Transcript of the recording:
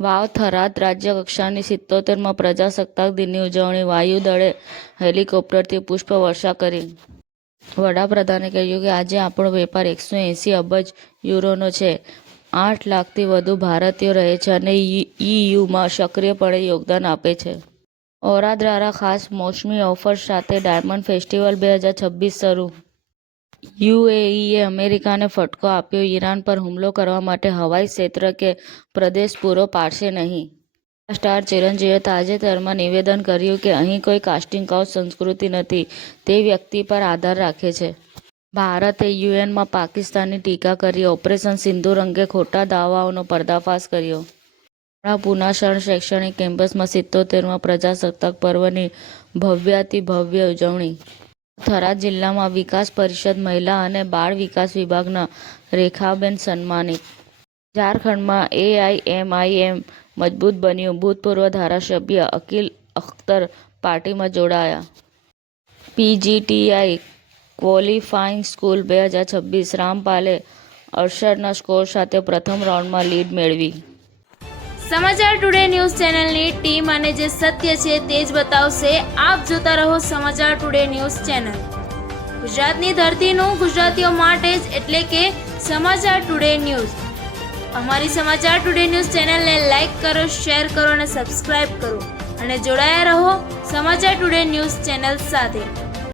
વાવ થરાદ રાજ્ય કક્ષાની 77માં પ્રજાસત્તાક દિનની ઉજવણી. વાયુદળે હેલિકોપ્ટરથી પુષ્પવર્ષા કરી. વડાપ્રધાને કહ્યું કે આજે આપણો વેપાર 180 અબજ યુરોનો છે. 8 લાખથી વધુ ભારતીયો રહે છે અને ઈયુમાં સક્રિયપણે યોગદાન આપે છે. ઓરા દ્વારા ખાસ મોસમી ઓફર્સ સાથે ડાયમંડ ફેસ્ટિવલ 2026 શરૂ. યુએઈએ અમેરિકાને ફટકો આપ્યો. ઈરાન પર હુમલો કરવા માટે હવાઈ ક્ષેત્ર કે પ્રદેશ પૂરો પાડશે નહીં. સ્ટાર ચિરંજીવીએ તાજેતરમાં નિવેદન કર્યું કે અહીં કોઈ કાસ્ટિંગ કાઉચ સંસ્કૃતિ નથી, તે વ્યક્તિ પર આધાર રાખે છે. ભારતે યુએનમાં પાકિસ્તાનની ટીકા કરી. ઓપરેશન સિંદૂર અંગે ખોટા દાવાઓનો પર્દાફાશ કર્યો. પુનાસણ શૈક્ષણિક કેમ્પસમાં 77માં પ્રજાસત્તાક પર્વની ભવ્યાતિભવ્ય ઉજવણી. થરાદ જિલ્લામાં વિકાસ પરિષદ મહિલા અને બાળ વિકાસ વિભાગના રેખાબેન સન્માનિત. ઝારખંડમાં એઆઈએમઆઈએમ મજબૂત બન્યું. ભૂતપૂર્વ ધારાસભ્ય અકીલ અખ્તર પાર્ટીમાં જોડાયા. પીજીટીઆઈ ક્વોલિફાઇંગ સ્કૂલ 2026 રામપાલે 68ના સ્કોર સાથે પ્રથમ રાઉન્ડમાં લીડ મેળવી. સમાચાર ટુડે ન્યૂઝ ચેનલની ટીમ અને જે સત્ય છે તે જ બતાવશે. આપ જોતા રહો સમાચાર ટુડે ન્યૂઝ ચેનલ. ગુજરાતની ધરતીનું ગુજરાતીઓ માટે જ, એટલે કે સમાચાર ટુડે ન્યૂઝ. અમારી સમાચાર ટુડે ન્યૂઝ ચેનલને લાઇક કરો, શેર કરો અને સબસ્ક્રાઇબ કરો અને જોડાયા રહો સમાચાર ટુડે ન્યૂઝ ચેનલ સાથે.